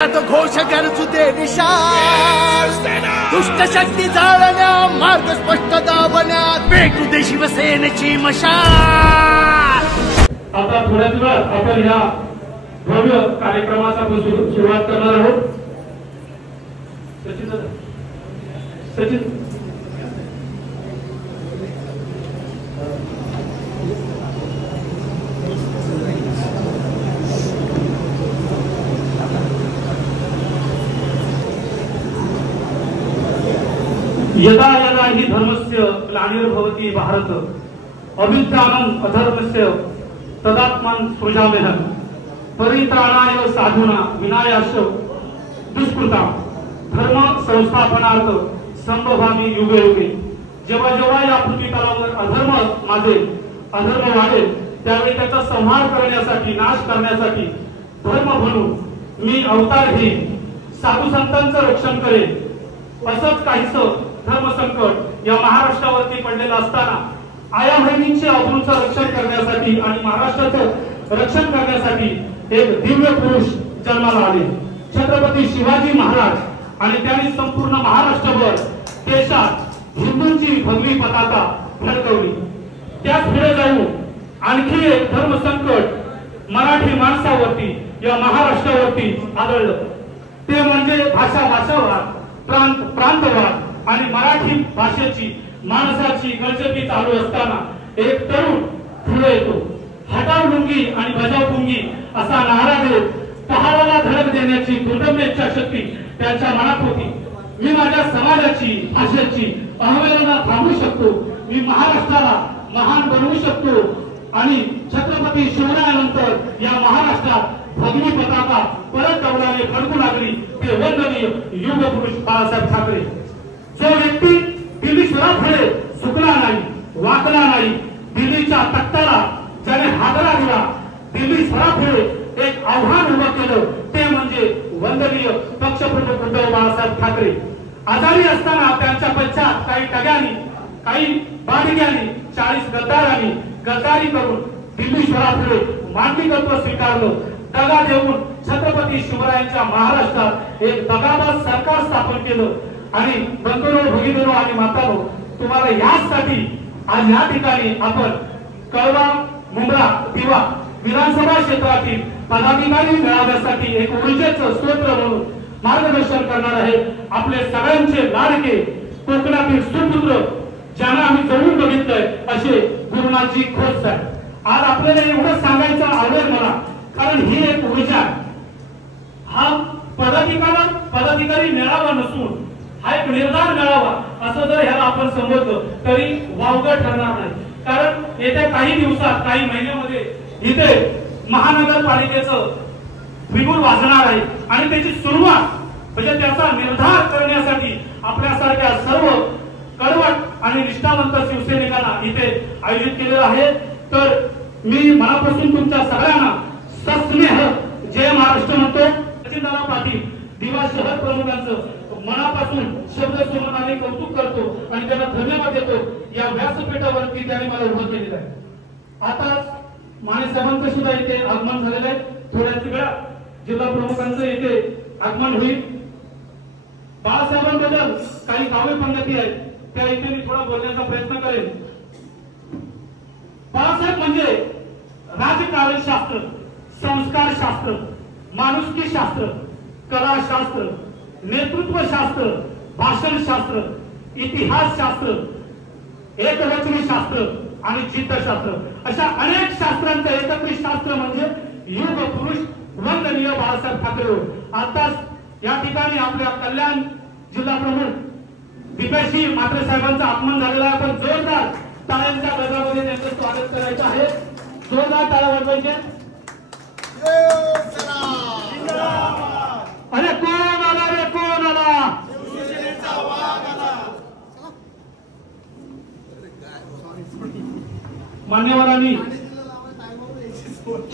तो घोष करचू दे विशाल दुष्ट शक्ती जाळण्या मार्ग स्पष्ट दाबण्यात पेटू दे शिवसेनेची मशाल। आता थोड्याच वेळात आपण या भव्य कार्यक्रमाचा सुरुवात करणार आहोत। सचिन यदा यदा हि धर्मस्य ग्लानिर्भवति भारत अविद्यानाम् अधर्मस्य तदात्मानं सृजाम्यहम् परित्राणाय साधूना विनाशाय दुष्कृता धर्म संस्थापनार्थ संभवामि युगे युगे। जेव्हा जेव्हा या पृथ्वी तलावर अधर्म माजेल अधर्म वाढेल त्यावेळी त्याचा संहार करण्यासाठी नाश करण्यासाठी धर्म म्हणून मी अवतार घेईन, साधू संतांचं रक्षण करेन। असंच काहीसं धर्म संकट या महाराष्ट्रावरती पडलेलं असताना आया बहिणींच्या अब्रूचं रक्षण करण्यासाठी आणि महाराष्ट्राचं रक्षण करण्यासाठी एक दिव्य पुरुष जन्माला आले, छत्रपती शिवाजी महाराज। आणि त्यांनी संपूर्ण महाराष्ट्रभर देशात हिंदूंची भगवी पताका फडकवली। त्याच पुढे जाऊन आणखी एक धर्म संकट मराठी माणसावरती या महाराष्ट्रावरती आदळलं, ते म्हणजे भाषावाद, प्रांतवाद आणि मराठी भाषेची माणसाची गळचेपी चालू असताना एक तरुण पुढे येतो। हटाव लुंगी आणि बजाव पुंगी असा नारा देत पहाडाला धडक देण्याची दुर्दम्य इच्छाशक्ती त्यांच्या मनात होती। मी माझ्या समाजाची भाषेची अवहेलना थांबवू शकतो, मी महाराष्ट्राला महान बनवू शकतो आणि छत्रपती शिवरायानंतर या महाराष्ट्रात भगवी पताका परत दौडाने फडकू लागली ते वंदनीय युग पुरुष बाळासाहेब ठाकरे। जो व्यक्ती दिल्ली शहरापुढे झुकला नाही, वाकला नाही, दिल्लीच्या तख्ताला ज्याने हादरा दिला, दिल्ली शहरापुढे एक आव्हान उभं केलं ते म्हणजे वंदनीय पक्षप्रमुख उद्धव बाळासाहेब ठाकरे। आजारी असताना त्यांच्या पश्चात काही टग्यांनी काही बाडग्यांनी 40 गद्दारांनी गद्दारी करून दिल्ली शहरापुढे मांडलिकत्व स्वीकारलं। दगा देऊन छत्रपती शिवरायांच्या महाराष्ट्रात एक दगाबाज सरकार स्थापन केलं। आणि बंधुरो भगिनीरो आणि मातारो, तुम्हाला यासाठी आज या ठिकाणी आपण कळवा मुंब्रा दिवा विधानसभा क्षेत्रातील पदाधिकारी मेळाव्यासाठी एक ऊर्जेचं स्रोत म्हणून मार्गदर्शन करणार आहे आपले सगळ्यांचे लाडके कोकणातील सुपुत्र ज्यांना आम्ही जवळून बघितलंय असे गुरुनाथजी खोत साहेब। आज आपल्याला एवढं सांगायचं आवडेल मला, कारण ही एक ऊर्जा हा पदाधिकारी मेळावा नसून हा एक निर्धार मेळावा असं जर ह्याला आपण समजलं तरी वावगं ठरणार नाही। कारण येत्या काही दिवसात काही महिन्यामध्ये इथे महानगरपालिकेचं बिगुल वाजणार आहे आणि त्याची सुरुवात म्हणजे त्याचा निर्धार करण्यासाठी आपल्यासारख्या सर्व कडवट आणि निष्ठावंत शिवसैनिकांना इथे आयोजित केलेलं आहे। तर मी मनापासून तुमच्या सगळ्यांना सस्नेह जय महाराष्ट्र म्हणतो। सचिनदादा पाटील दिवा शहर प्रमुखांचं मनापासून शब्द सुमनाने कौतुक करतो आणि त्यांना धन्यवाद देतो। या व्यासपीठावरती त्यांनी मला उभं केलेलं आहे। आता माने साहेबांचं सुद्धा इथे आगमन झालेलं आहे। थोड्याच वेळात जिल्हा प्रमुखांचं इथे आगमन होईल। बाळासाहेबांबद्दल काही काव्य पंगती आहेत त्या इथे मी थोडा बोलण्याचा प्रयत्न करेन। बाळासाहेब म्हणजे राजकारण शास्त्र, संस्कार शास्त्र, माणुसकी शास्त्र, कला शास्त्र, नेतृत्व शास्त्र, भाषण शास्त्र, इतिहास शास्त्र, एकवचनी शास्त्र आणि चित्तशास्त्र अशा अनेक शास्त्रांचं एकत्रित शास्त्र म्हणजे युग पुरुष वंदनीय बाळासाहेब ठाकरे। आताच या ठिकाणी आपल्या कल्याण जिल्हा प्रमुख दिपेशी म्हात्रे साहेबांचं आगमन झालेलं आहे। आपण जोरदार टाळ्यांच्या गजरामध्ये त्यांचं स्वागत करायचं आहे। जोरदार टाळ्या वाजवायचे। अरे कोण आला रे कोण आला, मान्यवरांनी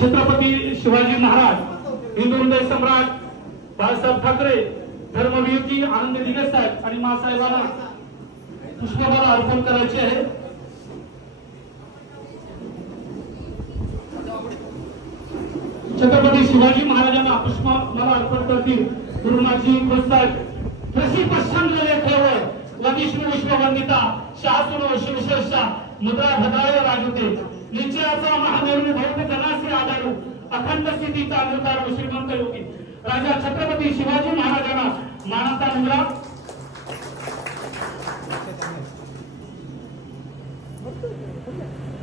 छत्रपती शिवाजी महाराज, हिंदू हृदय सम्राट बाळासाहेब ठाकरे, धर्मवीरजी आनंद दिघे साहेब आणि मासाहेबांना पुष्पमाला अर्पण करायचे आहे। छत्रपती शिवाजी महाराजांना पुष्पमाला अर्पण करतील गुरुनाथजी खोससाहेब. कृषी पश्चिमले ठेवय वनिष्ठ विश्ववंदिता शासन शिवशेषा मुद्रा भदाय राजते निश्चयाचा महादेवनी भक्त जनासी आधारू अखंड स्थितीचा अमृतार श्रीमंत योगी राजा छत्रपती शिवाजी महाराजांना मानाचा मुद्रा.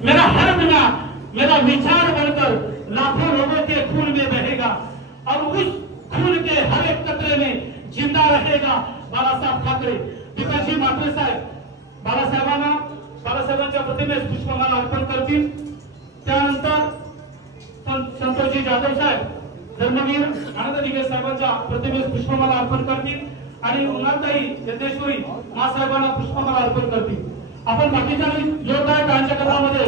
मेरा हर बिना मेरा विचार बनकर लाखों लोगों के खून में बहेगा और उस खून के हर एक कतरे में जिंदा रहेगा बाळासाहेब ठाकरे. पिताजी मात्रे साहेब बाळासाहेबांच्या प्रतिमेस पुष्पमाला अर्पण करतील. त्यानंतर संतोषजी जाधव साहेब धर्मवीर आनंद दिघे साहेबांच्या प्रतिमेस पुष्पमाला अर्पण करतील आणि उन्हाताई यज्ञेश्वरी मासाहेबांना पुष्पमाला अर्पण करतील. आपण बाकीच्या जोरदार टाळ्यांच्या कथामध्ये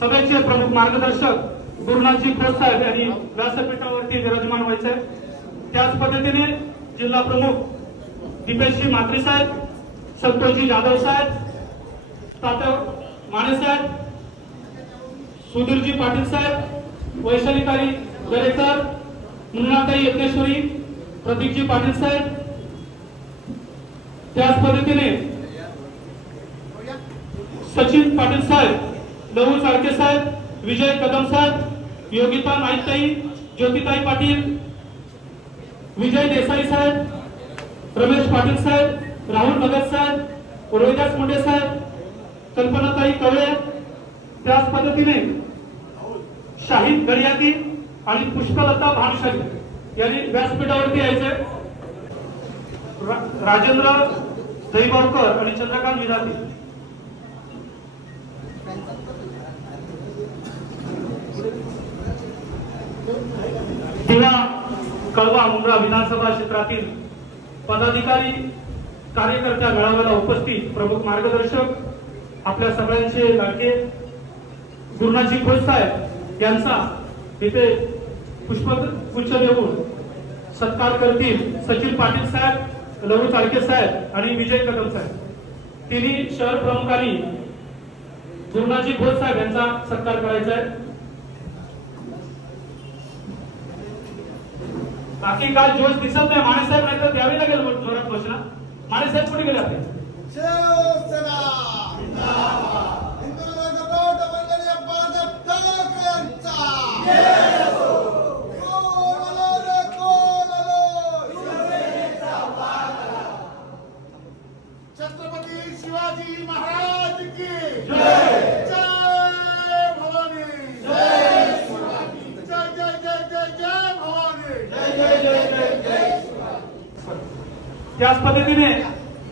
सभेचे प्रमुख मार्गदर्शक गुरुनाथजी खोससाहेब यांनी व्यासपीठावरती विराजमान व्हायचे. त्याच पद्धतीने जिल्हा प्रमुख दीपेशजी म्हात्रे साहेब, संतोषजी जाधव साहेब, तात्या माने साहेब, सुधीरजी पाटील साहेब, वैशालीताई दरेकर, मुन्नाताई यज्ञेश्वरी, प्रतीकजी पाटील साहेब. त्याच पद्धतीने सचिन पाटील साहेब, लहू साळके साहेब, विजय कदम साहेब, योगिता नाईकताई, ज्योतिताई पाटील, विजय देसाई साहेब, रमेश पाटील साहेब, राहुल भगत साहेब, रोहिदास मुंडे साहेब, कल्पनाताई कवळे. त्याच पद्धतीने शाहीद गडियाती आणि पुष्पलता भानुशाली यांनी व्यासपीठावरती यायचे. राजेंद्र दहीबावकर आणि चंद्रकांत विधाती. दिवा कळवा मुंब्रा विधानसभा क्षेत्रातील पदाधिकारी कार्यकर्त्या मेळाव्याला उपस्थित प्रमुख मार्गदर्शक आपल्या सगळ्यांचे लाडके गुरुनाथजी खोससाहेब यांचा इथे पुष्पगुच्छ देऊन सत्कार करतील सचिन पाटील साहेब, लहू साळके साहेब आणि विजय कदम साहेब. तिन्ही शहर प्रमुखांनी गुरुनाथजी खोससाहेब यांचा सत्कार करायचा आहे. बाकी काय जोश दिसत नाही. माणेसाहेब नाही तर द्यावी लागेल जोरात घोषणा. माणेसाहेब कुठे गेले आपले? छत्रपती शिवाजी महाराज की जय. जय भवानी. जय शिवाजी. जय जय जय जय जय भवानी. जय जय जय जय जय. त्याच पद्धतीने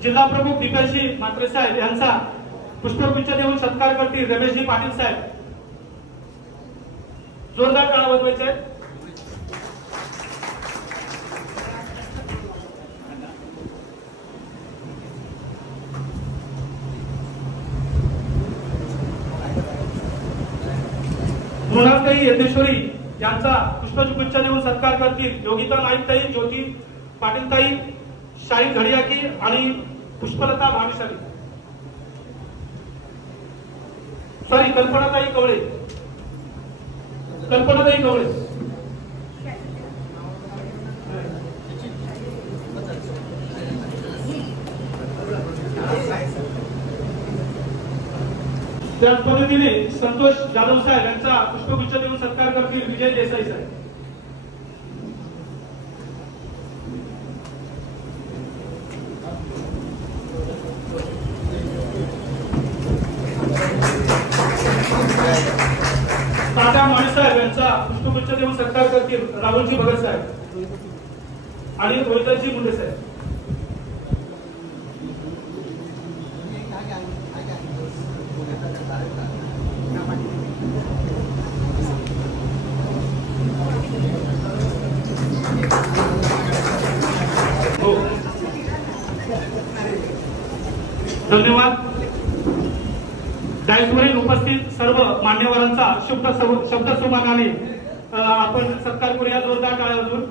जिल्हा प्रमुख दीपेशजी म्हात्रे साहेब यांचा पुष्पगुच्छ देऊन सत्कार करतील रमेशजी पाटील साहेब. जोरदार टाळ्या वाजवायचे. मुनाताई यज्ञेश्वरी यांचा पुष्पगुच्छ देऊन सत्कार करतील योगिता नाईकताई, ज्योती पाटीलताई, शाहीद घडियाकी आणि पुष्पलता भानुशाली. सॉरी, कल्पनाताई कवळे. त्याच पद्धतीने संतोष जाधव साहेब यांचा पुष्पगुच्छ देऊन सत्कार करतील विजय देसाई साहेब. तात्या माने साहेब यांचा पुष्पगुच्छ देऊन सत्कार करतील राहुलजी भगत साहेब आणि रोहिदासजी मुंडे साहेब. धन्यवाद. डायसवरील उपस्थित सर्व मान्यवरांचा शब्द सुमानाने आपण सत्कार करूया. जोरदार टाळ्या वाजवून.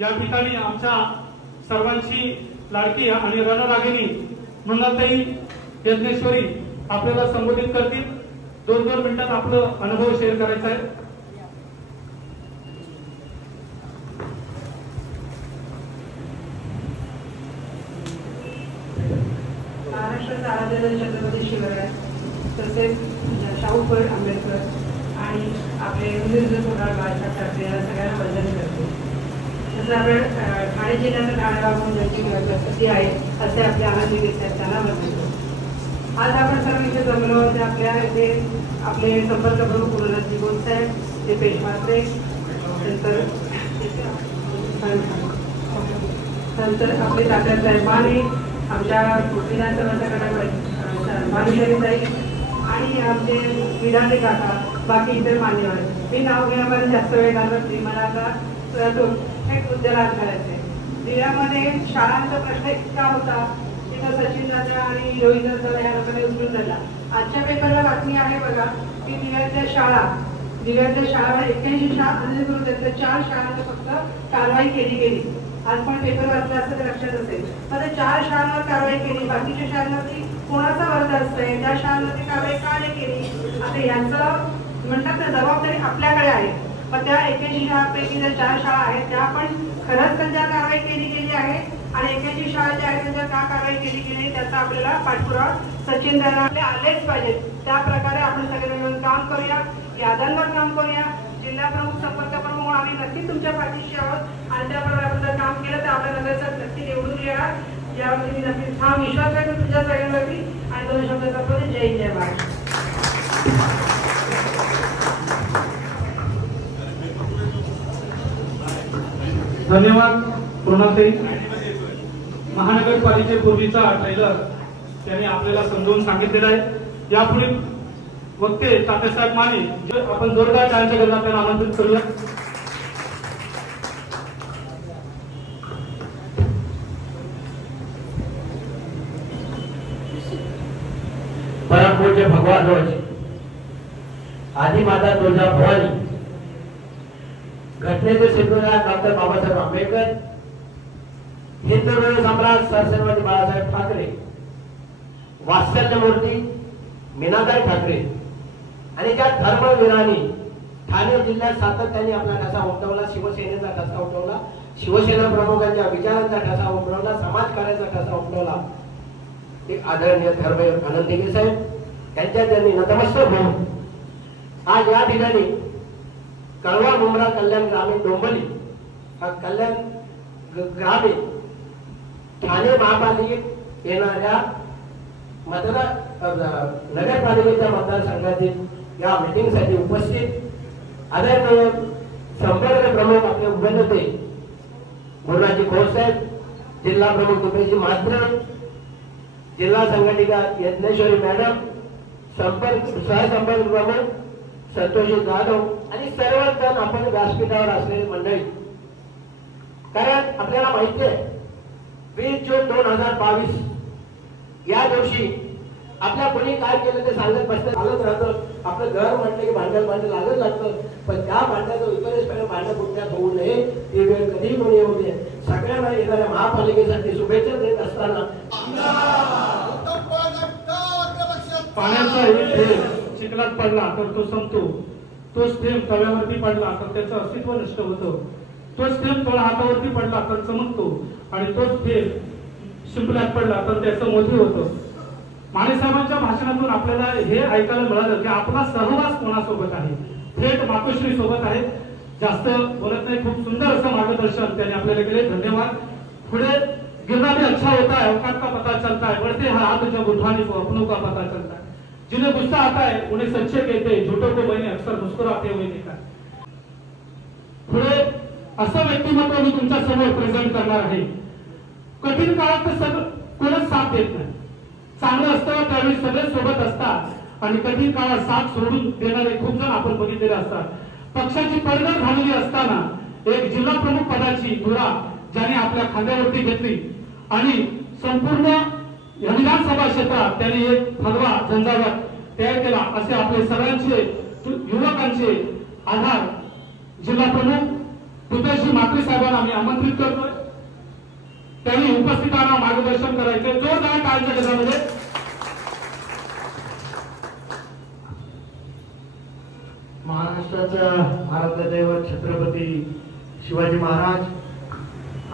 या ठिकाणी आमच्या सर्वांची लाडकी आणि रणरागिणी मृणालताई यज्ञेश्वरी आपल्याला संबोधित करतील. 2-2 मिनिटात आपलं अनुभव शेअर करायचा आहे. महाराष्ट्राचा आराध्य छत्रपती शिवराय तसेच शाहू फुले आंबेडकर आणि आपले बाळासाहेब ठाकरे या सगळ्यांना वंदन करते. तसं आपल्या ठाणे जिल्ह्याचं ठाणे गाव ज्यांची प्रसिद्धी आहे असे आपले आनंदी विद्यार्थी त्यांना वंदन. आज आपण सर्व इथे जमलो ते आपल्या इथे आपले संपर्क प्रमुख गुरुनाथजी गोसाहेब, ते पेशवात्रे, नंतर आपले तात्यासाहेब माने, आमच्या विधानसभेच्या गटाकडे भानुशालीताई आणि आमचे विधाते काका, बाकी इतर मान्यवर. मी नाव घेण्यामध्ये जास्त वेळ घालवत नाही. मला आता एक मुद्द्याला करायचं आहे. जिल्ह्यामध्ये शाळांचा प्रश्न इतका होता, तिथं सचिन दादा आणि रोहित दादा ह्या लोकांनी उचलून धरला. आजच्या पेपरला बातमी आहे बघा की दिव्यातल्या शाळा 81 शाळा अनधिकृत त्यातल्या 4 शाळांवर फक्त कारवाई केली गेली. आज पण पेपर वाचला असं तर लक्षात असेल. आता 4 शाळांवर कारवाई केली, बाकीच्या शाळांवरती कोणाचा वर्ग असतंय, त्या शाळांवरती कारवाई का नाही केली? आता यांचं म्हणतात ना जबाबदारी आपल्याकडे आहे. मग त्या 81 शाळांपैकी ज्या 4 शाळा आहेत त्या आपण खरंच त्यांच्या कारवाई केली गेली आहे आणि 81 शाळा ज्या आहेत त्यांच्या का कारवाई केली गेली त्याचा आपल्याला पाठपुरावा सचिन दादा आपले आलेच पाहिजेत. त्या प्रकारे आपण सगळे मिळून काम करूया, याद्यांवर काम करूया. जिल्हा प्रमुख, संपर्क प्रमुख म्हणून आम्ही नक्की तुमच्या पाठीशी आहोत आणि त्याप्रमाणे आपण जर काम केलं तर आपल्या नगरचं नक्की निवडून येणार. यावरती मी नक्की हा विश्वास आहे तुमच्या सगळ्यांवरती. आणि 2 शब्द करतो, जय जय महाराष्ट्र. धन्यवाद मृणालताई. महानगरपालिकेपूर्वीचा ट्रेलर त्यांनी आपल्याला समजावून सांगितलेला आहे. यापुढे वक्ते तात्यासाहेब माने, आपण जोरदार टाळ्यांच्या गजरात त्यांना आमंत्रित करूया. परम पूज्य भगवान ध्वज आदि माता तुळजा भवानी, घटनेचे सिद्धनाथ डॉक्टर बाबासाहेब आंबेडकर, हिंदू सम्राट सरस्वती बाळासाहेब ठाकरे, वात्सल्य मूर्ती मीनाताई ठाकरे आणि ज्या धर्मवीरांनी ठाणे जिल्ह्यात सातत्याने आपला ठसा उमटवला, शिवसेनेचा ठसा उमटवला, शिवसेना प्रमुखांच्या विचारांचा ठसा उमटवला, समाजकार्याचा ठसा उमटवला, एक आदरणीय धर्मवीर आनंदगिरी साहेब त्यांच्या त्यांनी नतमस्तक होऊन आज या ठिकाणी कळवा मुंब्रा कल्याण ग्रामीण डोंबली हा कल्याण ग्रामीण ठाणे महापालिकेत येणाऱ्या नगरपालिकेच्या मतदारसंघातील या मीटिंगसाठी उपस्थित आदरणीय संपर्क प्रमुख आपले उभे होते गुरुनाथजी खोसाहेब, जिल्हा प्रमुख दुपेशजी म्हात्रे, जिल्हा संघटिका यज्ञेश्वरी मॅडम, सहसंपर्क प्रमुख संतोषी जाधव आणि सर्वच जण आपण व्यासपीठावर असलेली मंडळी. कारण आपल्याला माहिती आहे 20 जून 2022 या दिवशी आपल्या कोणी काय केलं ते सांगत बसत चालत राहतं. आपलं घर म्हटलं की भांडण लागत लागतं, पण त्या भांड्याचं विपरीत भांडण कुठल्यात होऊ नये ती वेळ कधीही कोणी येऊ नये. सगळ्यांना येणाऱ्या महापालिकेसाठी शुभेच्छा देत असताना पाण्याचा एक थेंब चिखलात पडला तर तो संपतो, तोच थेंब तव्यावरती पडला तर त्याचं अस्तित्व नष्ट होतं, तोच थेंब तळ हातावरती पडला तर चमकतो आणि तोच थेंब शिंपल्यात पडला तर त्याचं मोठे होतं. माने साहेबांच्या भाषणातून आपल्याला हे ऐकायला मिळालं की आपला सहवास कोणासोबत आहे, थेट मातोश्री सोबत आहे. जास्त बोलत नाही, खूप सुंदर असं मार्गदर्शन त्यांनी आपल्याला केले. धन्यवाद. पुढे गिरना भी अच्छा होता है, औकात का पता चलता है, बढ़ते हैं हाथ जब उठाने को अपनों का पता चलता है. जिन्हें गुस्सा आता है उन्हें सच्चे कहते हैं, झूठों को मैंने अक्सर मुस्कुराते हुए देखा. पुढे असं व्यक्तिमत्व मी तुमच्या समोर प्रेझेंट करणार आहे. कठीण काळात तर सगळं कोणच साथ देत नाही. चांगलं असतं त्यावेळी सगळे सोबत असतात आणि कठीण काळात साथ सोडून देणारे खूप जण आपण बघितलेले असतात. पक्षाची पडझड झालेली असताना एक जिल्हा प्रमुख पदाची धुरा ज्याने आपल्या खांद्यावरती घेतली आणि संपूर्ण विधानसभा क्षेत्रात त्यांनी एक भगवा झंझावात तयार केला, असे आपले सगळ्यांचे युवकांचे आधार जिल्हा प्रमुख तुझ्याशी मात्री साहेबांना आम्ही आमंत्रित करतोय. त्यांनी उपस्थितांना मार्गदर्शन करायचे. जोरदार टाळ्यांच्या गजरामध्ये महाराष्ट्राचा आराध्य दैवत छत्रपती शिवाजी महाराज,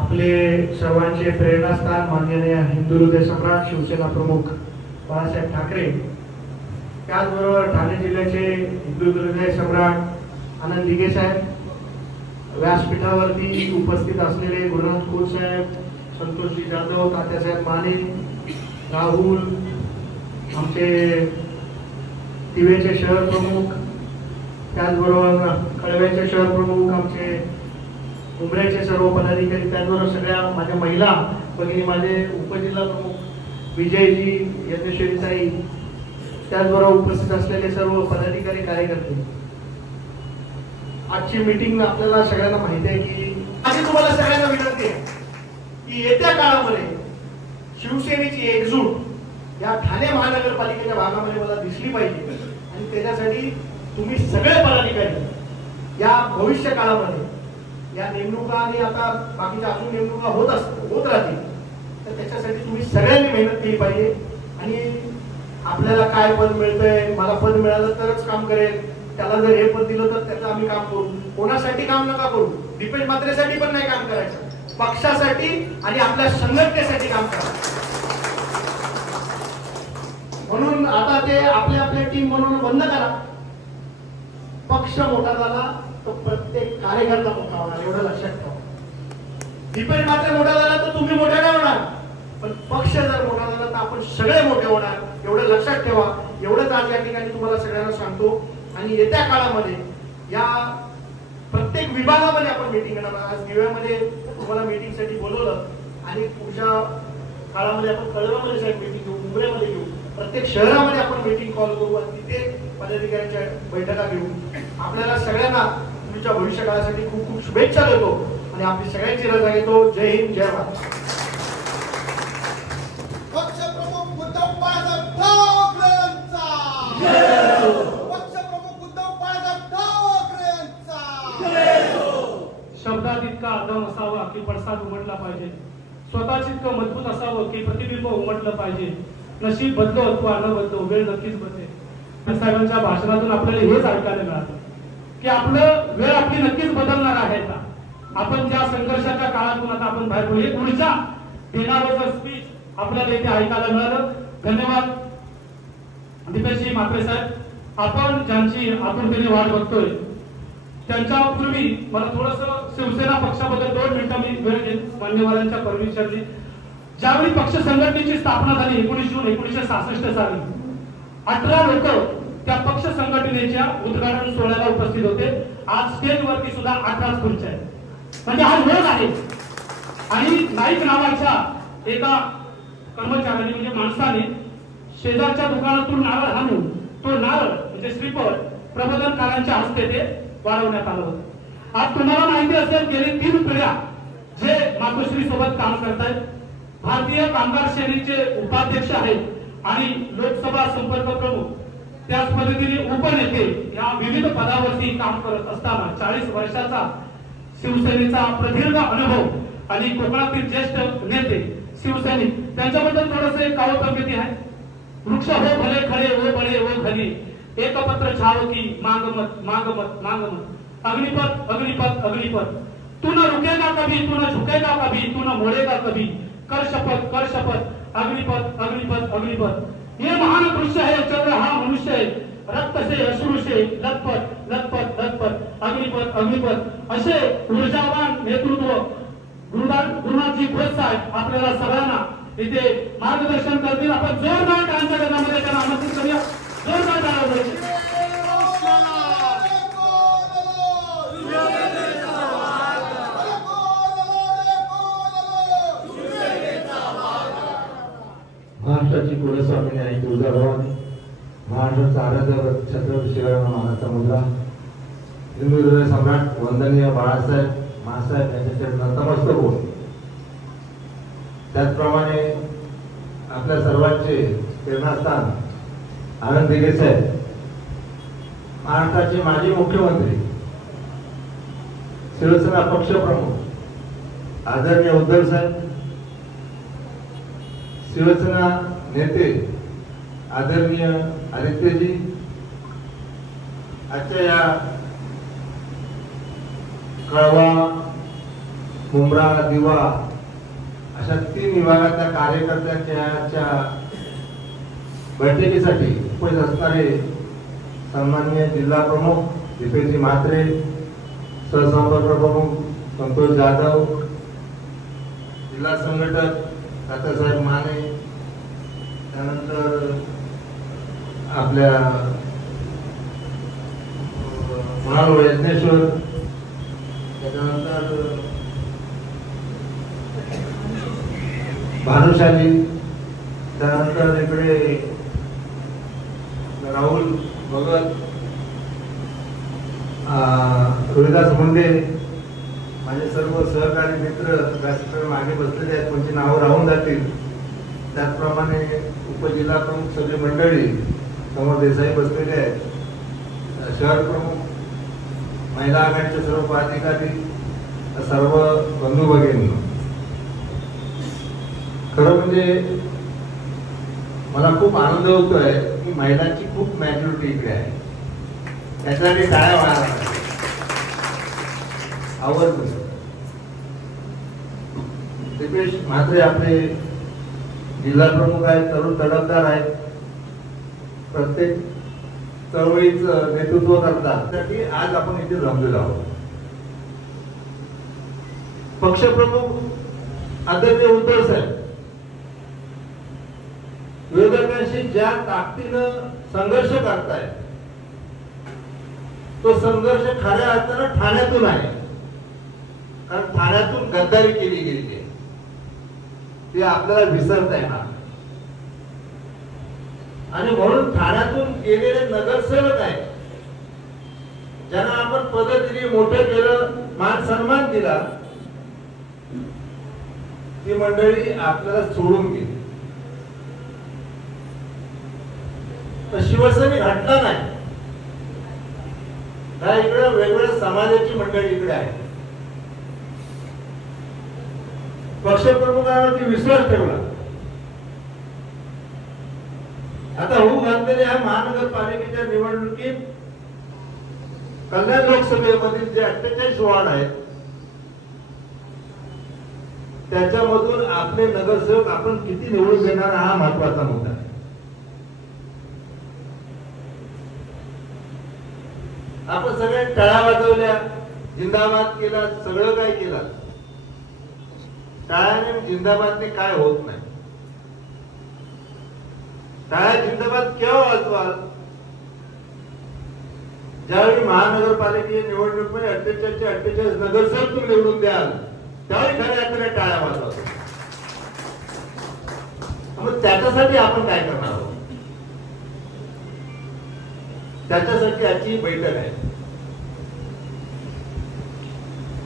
आपले सर्वांचे प्रेरणास्थान माननीय हिंदू हृदय सम्राट शिवसेना प्रमुख बाळासाहेब ठाकरे, त्याचबरोबर ठाणे जिल्ह्याचे हिंदू हृदय सम्राट आनंद दिघे साहेब, व्यासपीठावरती उपस्थित असलेले गुरुनाथ खोल साहेब, संतोषजी जाधव, तात्यासाहेब माने, राहुल, आमचे दिवेचे शहर प्रमुख, त्याचबरोबर कळव्याचे शहर प्रमुख, आमचे उमऱ्याचे सर्व पदाधिकारी, त्याचबरोबर सगळ्या माझ्या महिला भगिनी, माझे उपजिल्हा प्रमुख विजयजी, यज्ञेश्वरीताई, त्याचबरोबर उपस्थित असलेले सर्व पदाधिकारी, कार्यकर्ते. आजची मीटिंग आपल्याला सगळ्यांना माहिती आहे की माझी तुम्हाला सगळ्यांना विनंती आहे की येत्या काळामध्ये शिवसेनेची एकजूट या ठाणे महानगरपालिकेच्या भागामध्ये मला दिसली पाहिजे. आणि त्याच्यासाठी तुम्ही सगळे पदाधिकारी या भविष्य काळामध्ये या नेमणुका आणि आता बाकीच्या अजून नेमणुका होत राहतील, तर त्याच्यासाठी तुम्ही सगळ्यांनी मेहनत केली पाहिजे. आणि आपल्याला काय पद मिळतंय, मला पद मिळालं तरच काम करेल, त्याला जर हे पद दिलं तर त्याचं आम्ही काम करू, कोणासाठी काम नका करू. दीपेश म्हात्रेसाठी पण नाही काम करायचं, पक्षासाठी आणि आपल्या संघटनेसाठी काम करा. म्हणून आता ते आपल्या टीम म्हणून बंद करा. पक्ष मोठा झाला तर प्रत्येक कार्यकर्ता मोठा होणार, एवढं लक्षात ठेवा. दीपेश म्हात्रे मोठा झाला तर तुम्ही मोठे नाही होणार, पण पक्ष जर मोठा झाला तर आपण सगळे मोठे होणार, एवढं लक्षात ठेवा. एवढंच आज या ठिकाणी तुम्हाला सगळ्यांना सांगतो. आणि येत्या काळामध्ये या प्रत्येक विभागामध्ये आपण मीटिंग घेणार. आज दिव्यामध्ये तुम्हाला मीटिंगसाठी बोलवलं आणि पुढच्या काळामध्ये आपण कळव्यामध्ये साहेब मीटिंग घेऊ, मुंबईमध्ये घेऊ, प्रत्येक शहरामध्ये आपण मीटिंग कॉल करू आणि तिथे पदाधिकाऱ्यांच्या बैठका घेऊ. आपल्याला सगळ्यांना तुमच्या भविष्य काळासाठी खूप खूप शुभेच्छा देतो आणि आपली सगळ्यांची रजा घेतो. जय हिंद, जय भारत. पक्षप्रमुख उद्धव बाळासाहेब ठाकरेंचा पक्षप्रमुख उद्धव बाळासाहेब ठाकरेंचा शब्दात इतका दम असावा की पडसाद उमटला पाहिजे, स्वतःच इतकं मजबूत असावं की प्रतिबिंब उमटलं पाहिजे. नशीब बदलो अथवा न बदलो, वेळ नक्कीच बदलेल. साहेबांच्या भाषणातून आपल्याला हेच ऐकायला मिळालं की आपलं वेळ आपली नक्कीच बदलणार आहे. आपण ज्या संघर्षाच्या काळातून आता आपण बाहेर पडू, एक ऊर्जा देणारं स्पीच आपल्याला इथे ऐकायला मिळालं. धन्यवाद दीपेशजी म्हात्रे साहेब. आपण ज्यांची आतुरतेने वाट बघतोय त्यांच्या पूर्वी मला थोडस शिवसेना पक्षाबद्दल 2 मिनिटं मी वेळ घेईन मान्यवरांच्या परमिशनने. ज्यावेळी पक्ष संघटनेची स्थापना झाली 19 जून 1966 साली, 18 लोक त्या पक्ष संघटनेच्या उद्घाटन सोहळ्याला उपस्थित होते. आज स्टेजवरती सुद्धा 18 खुर्च्या आहेत, म्हणजे हा योग आहे. आणि नाईक नावाच्या एका कर्मचाऱ्याने म्हणजे माणसाने शेजारच्या दुकानातून नारळ हाणून तो नारळ म्हणजे श्रीफळ प्रबोधनकारांच्या हस्ते ते वाढवण्यात आलं होतं. आज तुम्हाला माहिती असेल गेली 3 पिढ्या जे मातोश्री सोबत काम करतायत, भारतीय कामगार सेनेचे उपाध्यक्ष आहेत आणि लोकसभा संपर्क प्रमुख, त्याच पद्धतीने उपनेते या विविध पदावरती काम करत असताना 40 वर्षाचा शिवसेनेचा प्रदीर्घ अनुभव आणि कोकणातील ज्येष्ठ नेते शिवसैनिक, त्यांच्याबद्दल थोडंसं एक काव्यपंक्ती आहे. वृक्ष हो भले खडे वो बळे वो घनी, एकपत्र छाव की मांग मत मांग मत मांग मत, अग्निपथ अग्निपथ अग्निपथ, तू न रुकेगा कभी, तू न झुकेगा कभी, तू न मोड़ेगा कभी, कर शपथ अग्निपथ अग्निपथ अग्निपथ. ये महान दृश्य है, चल रहा मनुष्य है, रक्त से अश्रु से लथपथ लथपथ लथपथ, अग्निपथ अग्निपथ. असे ऊर्जावान नेतृत्व गुरुनाथजी खोत साहेब आपल्याला सगळ्यांना इथे मार्गदर्शन करतील. आपण जोरदार टाळ्यांच्या गजरामध्ये त्यांना आमंत्रित करूया. जोरदार टाळ्या. महाराष्ट्राची कुलस्वामिनी आणि तुळजाभवानी, महाराष्ट्राचा आराध्य छत्रपती शिवाजी महाराजांचा मुलगा, हिंदू हृदय सम्राट वंदनीय बाळासाहेब महासाहेब यांच्या चरणात नतमस्तक होतो. त्याचप्रमाणे आपल्या सर्वांचे प्रेरणास्थान आनंद दिघे साहेब, महाराष्ट्राचे माजी मुख्यमंत्री, शिवसेना पक्षप्रमुख आदरणीय उद्धव साहेब, शिवसेना नेते आदरणीय आदित्यजी, आजच्या या कळवा, मुंब्रा, दिवा अशा 3 विभागातल्या कार्यकर्त्यांच्या आजच्या बैठकीसाठी उपस्थित असणारे सन्माननीय जिल्हा प्रमुख दीपेशजी म्हात्रे, सहसंपर्क प्रमुख संतोष जाधव, जिल्हा संघटक तात्यासाहेब माने, त्यानंतर आपल्या कुणाल यज्ञेश्वर, त्याच्यानंतर भानुशाली, त्यानंतर इकडे राहुल भगत, रोहिदास मुंडे, माझे सर्व सहकारी मित्र व्यासपीठावर मागे बसलेले आहेत, कोणती नावं राहून जातील. त्याचप्रमाणे उपजिल्हा प्रमुख सगळी मंडळी, समोर देसाई बसलेले आहेत, शहर प्रमुख, महिला आघाडीचे सर्व पदाधिकारी, सर्व बंधू भगिनी, खरं म्हणजे मला खूप आनंद होतोय की महिलांची खूप मॅच्युरिटी इकडे आहे. त्याच्यासाठी टाळ्या वाजवा. आवडतं. दीपेश म्हात्रे आपले जिल्हा प्रमुख आहेत, तरुण तडफदार आहेत, प्रत्येक चळवळीचं नेतृत्व करतात. त्यासाठी आज आपण इथे जमलेलो आहोत. पक्षप्रमुख आदरणीय उद्धव साहेब विरोधकांशी ज्या ताकदीनं संघर्ष करतायत, तो संघर्ष खऱ्या अर्थानं ठाण्यातून आहे. कारण ठाण्यातून गद्दारी केली गेली आहे, ते आपल्याला विसरता येणार. आणि म्हणून ठाण्यातून गेलेले नगरसेवक आहेत, ज्यांना आपण पद दिली, मोठं केलं, मान सन्मान दिला, ती मंडळी आपल्याला सोडून गेली. तर शिवसेने घटना नाही. इकडे वेगवेगळ्या समाजाची मंडळी इकडे आहे. पक्षप्रमुखांवरती विश्वास ठेवला. आता होऊ घातलेल्या महानगरपालिकेच्या निवडणुकीत कल्याण लोकसभेमधील जे 48 वॉर्ड आहेत, त्याच्यामधून आपले नगरसेवक आपण किती निवडून देणार हा महत्वाचा मुद्दा आहे. आपण सगळे टाळ्या वाजवल्या, जिंदाबाद केला, सगळं काय केलं. टाळ्याने जिंदाबादने काय होत नाही. टाळ्या जिंदाबाद केव्हा वाजवाल? ज्यावेळी महानगरपालिकेच्या निवडणुकीमध्ये 48 चे 48 नगरसेवक तुम्ही निवडून द्याल, त्यावेळी खऱ्या अर्थाने टाळ्या वाजवतो. मग त्याच्यासाठी आपण काय करणार आहोत? त्याच्यासाठी आजची बैठक आहे.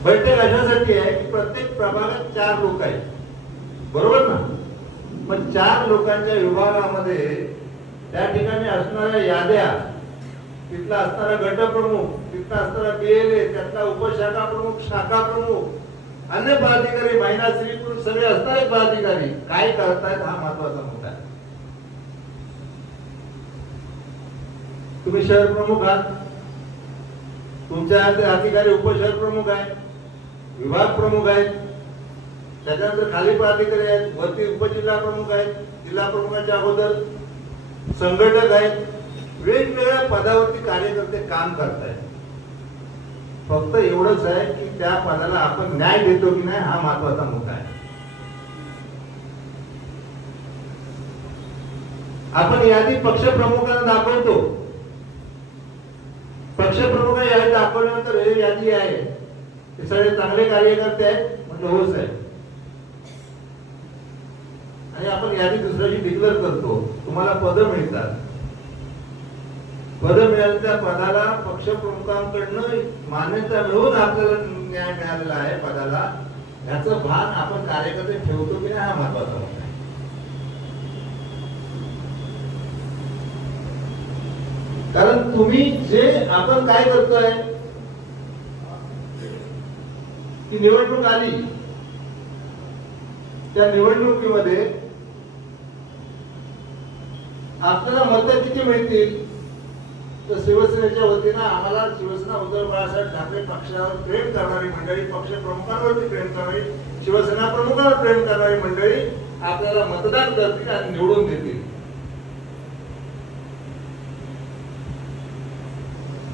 बैठक अशासाठी आहे की प्रत्येक प्रभागात 4 लोक आहेत, बरोबर ना? मग 4 लोकांच्या विभागामध्ये त्या ठिकाणी असणाऱ्या याद्या, तिथला असणारा गटप्रमुख, तिथला असणारा BLA, त्यातला उपशाखा प्रमुख, शाखा प्रमुख, अन्य पदाधिकारी, महिला स्त्री पुरुष सगळे असणारे पदाधिकारी काय करतायत हा महत्वाचा मुद्दा आहे. तुम्ही शहर प्रमुख आहात, तुमच्या अधिकारी उपशहर प्रमुख आहेत, विभाग प्रमुख आहेत, त्याच्यानंतर खाली पदाधिकारी आहेत, वरती उपजिल्हा प्रमुख आहेत, जिल्हा प्रमुखाच्या अगोदर संघटक आहेत, वेगवेगळ्या पदावरती कार्यकर्ते काम करतायत. फक्त एवढंच आहे की त्या पदाला आपण न्याय देतो की नाही हा महत्वाचा मुद्दा आहे. आपण यादी पक्षप्रमुखांना दाखवतो. पक्षप्रमुख यादी दाखवल्यानंतर हे यादी आहे, हे सगळे चांगले कार्यकर्ते आहेत म्हटलं, हो साहेब. आणि आपण यादी दुसऱ्याशी डिक्लेअर करतो, तुम्हाला पद मिळतात. पद मिळाल्या त्या पदाला पक्षप्रमुखांकडनं मान्यता मिळून आपल्याला न्याय मिळालेला आहे पदाला, याचं भान आपण कार्यकर्ते ठेवतो की नाही हा महत्वाचा मुद्दा आहे. कारण तुम्ही जे आपण काय करतोय, ती निवडणूक आली, त्या निवडणुकीमध्ये आपल्याला मतं किती मिळतील, तर शिवसेनेच्या वतीनं आम्हाला शिवसेना उद्धव बाळासाहेब ठाकरे पक्षावर प्रेम करणारी मंडळी, पक्ष प्रमुखांवरती प्रेम करणारी, शिवसेना प्रमुखांवर प्रेम करणारी मंडळी आपल्याला मतदान करतील आणि निवडून देतील.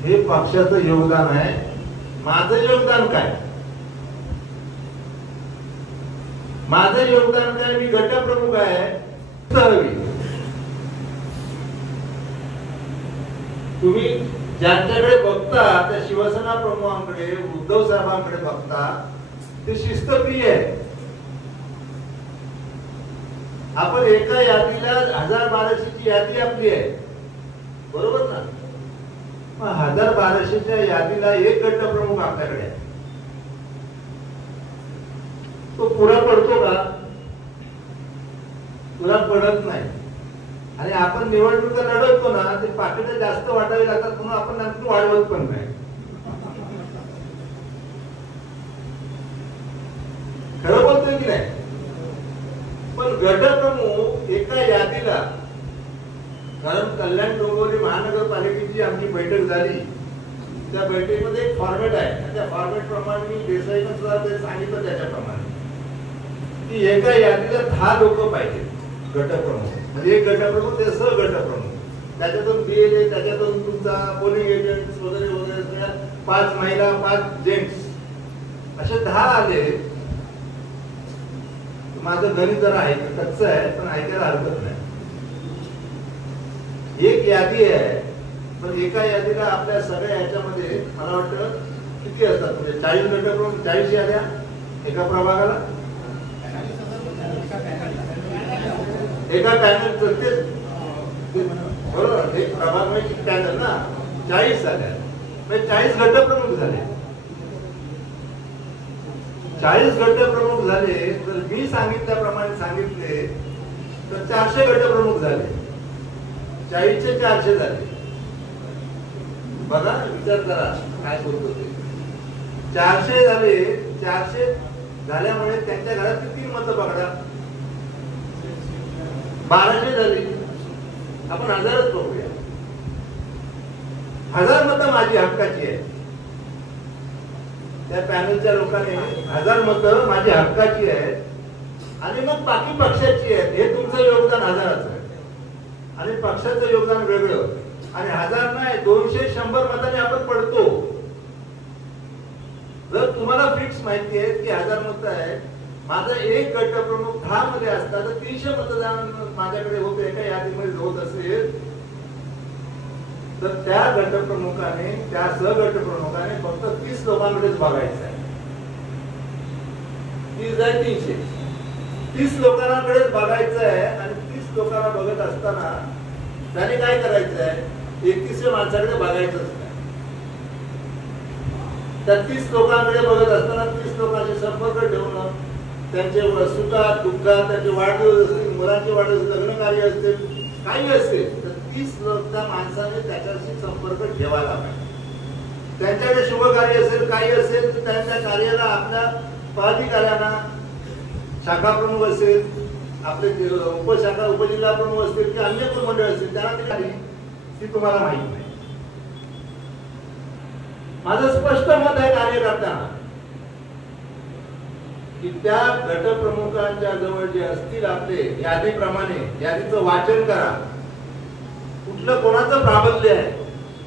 हे पक्षाचं योगदान आहे. माझं योगदान काय? माझं योगदान काय? मी गटप्रमुख आहे. तुम्ही ज्यांच्याकडे बघता त्या शिवसेना प्रमुखांकडे, उद्धव साहेबांकडे बघता, ते शिस्तप्रिय आहे. आपण एका यादीला 1200ची यादी आपली आहे, बरोबर ना? 1200च्या यादीला एक गटप्रमुख आपल्याकडे आहे. तो पुढे पडतो का? पुढे पडत नाही. आणि आपण निवडणुका लढवतो ना, ते पाकिट जास्त वाटावी लागतात म्हणून आपण नंतर वाढवत पण नाही. खरं बोलतोय की नाही? पण गटप्रमुख एका यादीला, कारण कल्याण डोंबिवली महानगरपालिकेची आमची बैठक झाली, त्या बैठकीमध्ये एक फॉर्मेट आहे. त्या फॉर्मेट प्रमाणे मी देसाईनं सुद्धा ते सांगितलं त्याच्याप्रमाणे की एका यादीला 10 लोक पाहिजे गटप्रमुख. म्हणजे एक गटप्रमुख ते सहगटप्रमुख, त्याच्यातून BLA, त्याच्यातून तुमचा पोलिंग एजंट वगैरे वगैरे सगळ्या 5 महिला 5 जेंट्स असे 10 आले. माझं गणित जरा आहे, कच्चं आहे, पण ऐकायला हरकत नाही. एक यादी आहे, पण एका यादीला आपल्या सगळ्या ह्याच्यामध्ये मला वाटतं किती असतात, म्हणजे 40 गटप्रमुख, 40 याद्या एका प्रभागाला, एका पॅनल तेच बरोबर. एक प्रभाग म्हणजे पॅनल ना, 40 झाल्या, म्हणजे 40 गटप्रमुख झाले. 40 गटप्रमुख झाले तर मी सांगितल्याप्रमाणे सांगितले तर 400 गटप्रमुख झाले. 40चे 400 झाले. बघा, विचार करा काय बोलतो ते. 400 झाले. 400 झाल्यामुळे त्यांच्या घरात किती मतं बघा, 1200 झाली. आपण 1000च बघूया. 1000 मतं माझी हक्काची आहे. त्या पॅनलच्या लोकांनी 1000 मतं माझी हक्काची आहेत आणि मग बाकी पक्षाची आहेत. हे तुमचं योगदान 1000च आहे आणि पक्षाचं योगदान वेगळं. आणि 1000 नाही, 200 100 मतांनी आपण पडतो. जर तुम्हाला फिक्स माहिती आहे की 1000 मतं आहेत, माझा एक गटप्रमुख 10 मध्ये असता तर 300 मतदान माझ्याकडे होते, एका यादीमध्ये होत असेल तर त्या गटप्रमुखाने, त्या सहगटप्रमुखाने फक्त 30 लोकांकडेच बघायचं आहे. 30 आहे 300, 30 लोकांकडेच बघायचं आहे. आणि 30 लोकांना बघत असताना त्याने काय करायचं आहे, 31व्या माणसाकडे बघायचंच नाही. त्या 30 लोकांकडे बघत असताना 30 लोकांशी संपर्क ठेवणं, त्यांचे सुखात दुःखात, त्यांचे वाढदिवस असतील, मुलांचे वाढदिवस, लग्न कार्य असतील, काही असेल तर 30 त्या माणसाने त्याच्याशी संपर्क ठेवायला पाहिजे. त्यांच्याकडे शुभ कार्य असेल, काही असेल तर त्यांच्या कार्याला आपल्या पदाधिकाऱ्यांना, शाखा प्रमुख असेल, आपले उपशाखा उपजिल्हा प्रमुख असतील की अन्य कोण मंडळ असतील, त्यांना ती तुम्हाला माहिती नाही. माझं स्पष्ट मत आहे कार्यकर्त्यांना की त्या गटप्रमुखांच्या जवळ जे असतील आपले यादीप्रमाणे, यादीचं वाचन करा. कुठलं कोणाचं प्राबल्य आहे,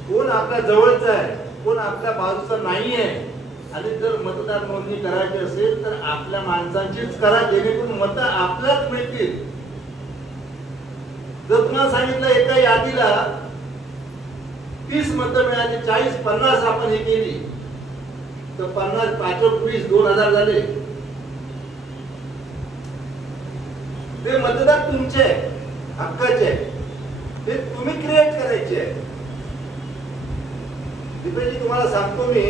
कोण आपल्या जवळचं आहे, कोण आपल्या बाजूचं नाही आहे. आणि जर मतदार नोंदणी करायची असेल तर आपल्या माणसांचीच करा, जेणेकरून मतं आपल्याच मिळतील. जर तुम्हाला सांगितलं एका यादीला 30 मतं मिळाली, 40-50 आपण हे केली तर 50 5 20 2000 झाले. ते मतदार तुमचे हक्काचे आहे, ते तुम्ही क्रिएट करायचे आहे. दीपेशजी तुम्हाला सांगतो मी,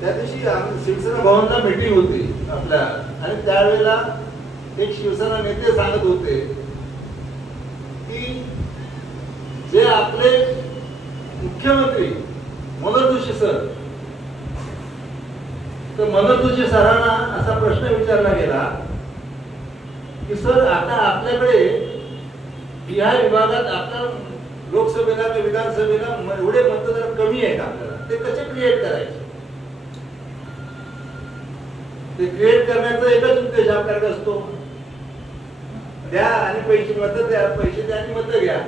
त्या दिवशी शिवसेना भवनला मीटिंग होती आपल्या, आणि त्यावेळेला एक शिवसेना नेते सांगत होते की जे आपले मुख्यमंत्री मनोहर जोशी सर तर मनोज सरांना असा प्रश्न विचारला गेला की सर आता आपल्याकडे या विभागात आपल्या लोकसभेला किंवा विधानसभेला एवढे मतदार कमी आहेत आपल्याला, ते कसे क्रिएट करायचे? ते क्रिएट करण्याचा एकच उद्देश आपल्याकडे असतो, द्या आणि पैसे मत द्या, पैसे द्या आणि मत घ्या.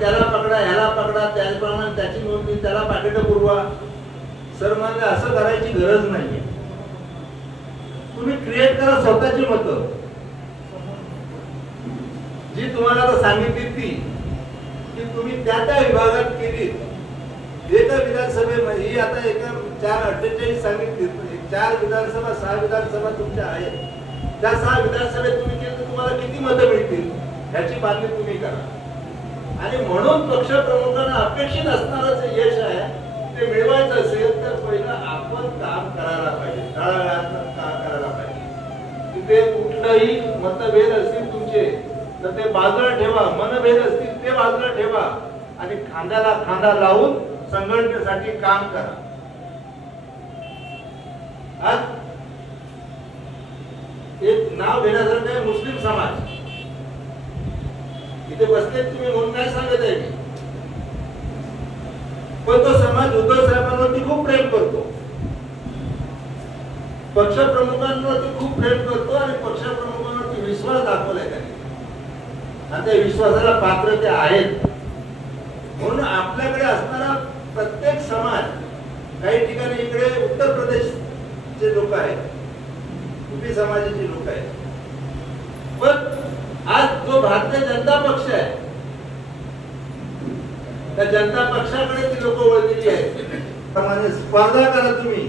त्याला पकडा, ह्याला पकडा, त्याचप्रमाणे त्याची नोंदणी, त्याला पाकिट पुरवा. सर म्हणजे असं करायची गरज नाहीये. तुम्ही क्रिएट करा स्वतःची मतं, जी तुम्हाला आता सांगितली ती की तुम्ही त्या त्या विभागात केली. एका विधानसभेमध्ये ही आता एका 448 सांगितली, 4 विधानसभा 6 विधानसभा तुमच्या आहेत. त्या 6 विधानसभेत तुम्ही केलं तर तुम्हाला किती मतं मिळतील ह्याची बांधणी तुम्ही करा. आणि म्हणून पक्षप्रमुखांना अपेक्षित असणारं जे यश आहे ते मिळवायचं असेल तर पहिलं आपण काम करायला पाहिजे, तळागाळात काम करायला पाहिजे. तिथे कुठलंही मतभेद असतील तुमचे तर ते बाजूला ठेवा, मनभेद असतील ते बाजूला ठेवा आणि खांद्याला खांदा लावून संघटनेसाठी काम करा. आज एक नाव घेण्यासारखं आहे मुस्लिम समाज. इथे बसले तुम्ही म्हणून काय सांगत आहे मी, पण तो समाज उद्धव साहेबांवरती खूप प्रेम करतो, पक्षप्रमुखांवरती खूप प्रेम करतो आणि पक्षप्रमुखांवरती विश्वास दाखवलाय त्यांनी आणि त्या विश्वासाला पात्र ते आहेत. म्हणून आपल्याकडे असणारा प्रत्येक समाज, काही ठिकाणी इकडे उत्तर प्रदेशचे लोक आहेत, उभी समाजाची लोक आहेत, पण आज जो भारतीय जनता पक्ष आहे त्या जनता पक्षाकडे ती लोक वळलेली आहेत. त्यामुळे स्पर्धा करा तुम्ही,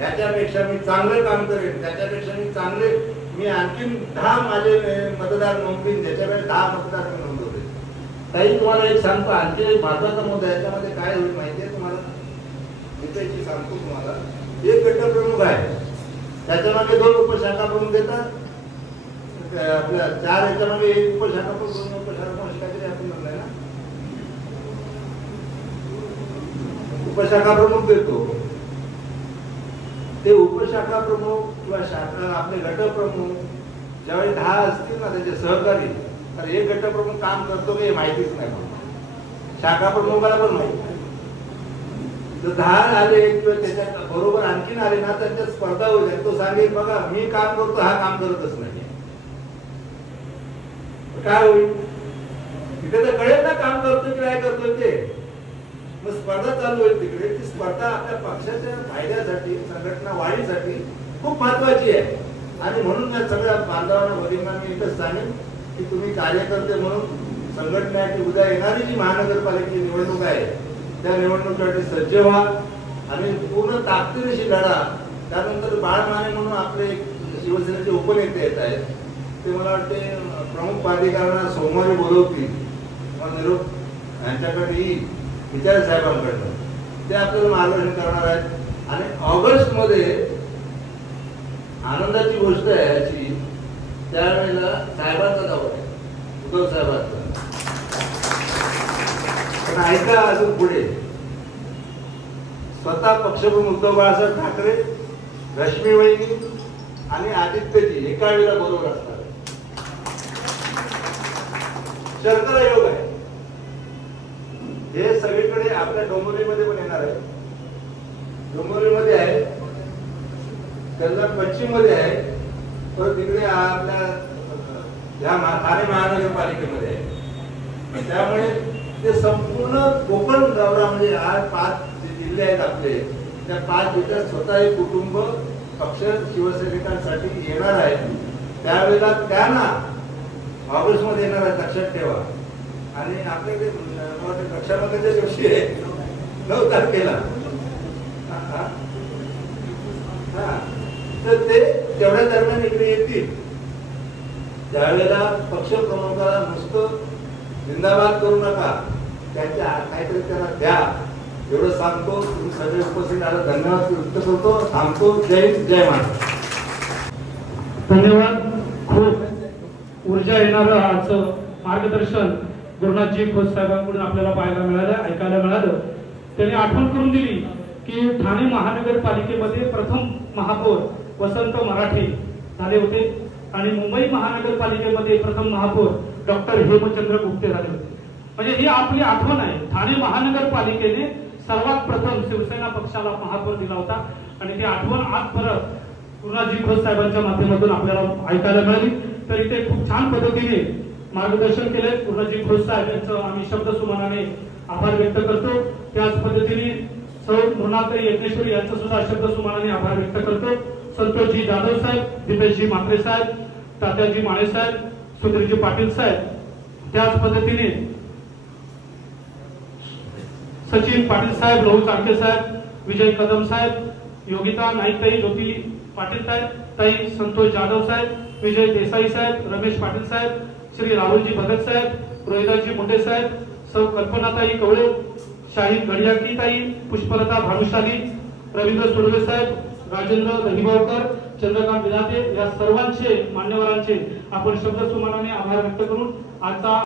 याच्यापेक्षा मी चांगलं काम करेन, त्याच्यापेक्षा मी चांगले, मी आणखीन 10 माझे मतदार नोंदवीन, त्याच्याकडे 10 मतदार मी नोंदवले. ताई तुम्हाला एक सांगतो, आणखी एक महत्वाचा मुद्दा याच्यामध्ये काय होईल माहितीये तुम्हाला, त्याची सांगतो तुम्हाला. एक गट प्रमुख आहे, त्याच्यामागे 2 उपशाखा प्रमुख देतात. आपल्या 4 याच्यामागे 1 उपशाखा प्रमुख, 2 उपशाखा प्रमुख काहीतरी आपण म्हणलंय ना, उपशाखा प्रमुख देतो. ते उपशाखा प्रमुख किंवा शाखा आपले गट प्रमुख ज्यावेळी 10 असतील ना त्याचे सहकारी, तर एक गट प्रमुख काम करतो की हे माहितीच नाही. शाखा प्रमुखाला पण माहिती नाही. जर 10 आले किंवा त्याच्या बरोबर आणखीन आले ना त्यांच्या स्पर्धा होईल. तो सांगेल बघा मी काम करतो, हा काम करतच नाही. काय होईल तिथे तर कळेल ना काम करतो की काय करतो ते. मग स्पर्धा चालू होईल तिकडे. ती स्पर्धा आपल्या पक्षाच्या फायद्यासाठी, संघटना वाढीसाठी खूप महत्वाची आहे. आणि म्हणून या सगळ्या बांधवांना भगिनींना मी एकच सांगेन की तुम्ही कार्यकर्ते म्हणून संघटनेची उद्या येणारी जी महानगरपालिकेची निवडणूक आहे त्या निवडणुकीसाठी सज्ज व्हा आणि पूर्ण ताकदीनिशी लढा. त्यानंतर बाळ माने म्हणून आपले शिवसेनेचे उपनेते येत आहेत, ते मला वाटते प्रमुख पदाधिकाऱ्यांना सोमवारी बोलवतील, निरोप यांच्याकडे येईल विचार साहेबांकडनं, ते आपल्याला मार्गदर्शन करणार आहेत. आणि ऑगस्ट मध्ये आनंदाची गोष्ट आहे याची, त्यावेळेला साहेबांचा दौरा आहे, उद्धव साहेबांचा. पण ऐका अजून पुढे, स्वतः पक्षप्रमुख उद्धव बाळासाहेब ठाकरे, रश्मी वहिनी आणि आदित्यजी एका वेळेला बरोबर असतात. शर्करा योग आहे. हे सगळीकडे आपल्या डोंबिवलीमध्ये पण येणार आहे. डोंबिवलीमध्ये आहे, त्याला पश्चिम मध्ये आहे, परत तिकडे आपल्या ठाणे महानगरपालिकेमध्ये आहे. त्यामुळे ते संपूर्ण कोकण दौरा, म्हणजे आज 5 जिल्हे आहेत आपले, त्या 5 जिल्ह्यात स्वतः एक कुटुंब पक्ष शिवसैनिकांसाठी येणार आहे. त्यावेळेला त्यांना ऑगस्ट मध्ये येणार आहे, लक्षात ठेवा. आणि आपल्याकडे रक्षाबंधनच्या दिवशी आहे 9 तारखेला, तर ते तेवढ्या दरम्यान इकडे येतील. त्यावेळेला पक्ष प्रमुखाला नुसतं जिंदाबाद करू नका, त्यांच्या काहीतरी त्यांना द्या, एवढं सांगतो. तुम्ही सगळे उपस्थित आला, धन्यवाद व्यक्त करतो, थांबतो. जय हिंद, जय महाराष्ट्र. धन्यवाद. खूप ऊर्जा येणारं आजचं मार्गदर्शन गुरुनाथजी खोत साहेबांकडून आपल्याला पाहायला मिळालं, ऐकायला मिळालं. त्यांनी आठवण करून दिली की ठाणे महानगरपालिकेमध्ये प्रथम महापौर वसंत मराठे झाले होते आणि मुंबई महानगरपालिकेमध्ये प्रथम महापौर डॉक्टर हेमचंद्र गुप्ते झाले होते. म्हणजे ही आपली आठवण आहे. ठाणे महानगरपालिकेने सर्वात प्रथम शिवसेना पक्षाला महापौर दिला होता आणि ती आठवण आज परत पूर्णाजी खोत साहेबांच्या माध्यमातून आपल्याला ऐकायला मिळाली. तर इथे खूप छान पद्धतीने मार्गदर्शन केले पूर्णाजी खोत साहेब यांचं आम्ही शब्दसुमनाने आभार व्यक्त करतो. त्याच पद्धतीने सौ मृणाताई यज्ञेश्वरी यांचा सुद्धा शब्दसुमनाने आभार व्यक्त करतो. संतोषजी जाधव साहेब, दीपेशजी म्हात्रे साहेब, तात्याजी माळे साहेब, सुधीरजी पाटील साहेब, त्याच पद्धतीने सचिन पाटील साहेब, लहू चाळके साहेब, विजय कदम साहेब, योगिता नाईकताई, ज्योती पाटील ताई, संतोष जाधव साहेब, विजय देसाई साहेब, रमेश पाटील साहेब, श्री राहुलजी भगत साहेब, रोहिदाजी मुंडे साहेब, सौ कल्पनाताई कवळे, शाहीद गडियाकी ताई, पुष्पलता भानुशाली, रवींद्र सुर्वे साहेब, राजेंद्र दहिबावकर, चंद्रकांत विधाते या सर्वांचे मान्यवरांचे आपण शब्दसुमनाने आभार व्यक्त करून आजचा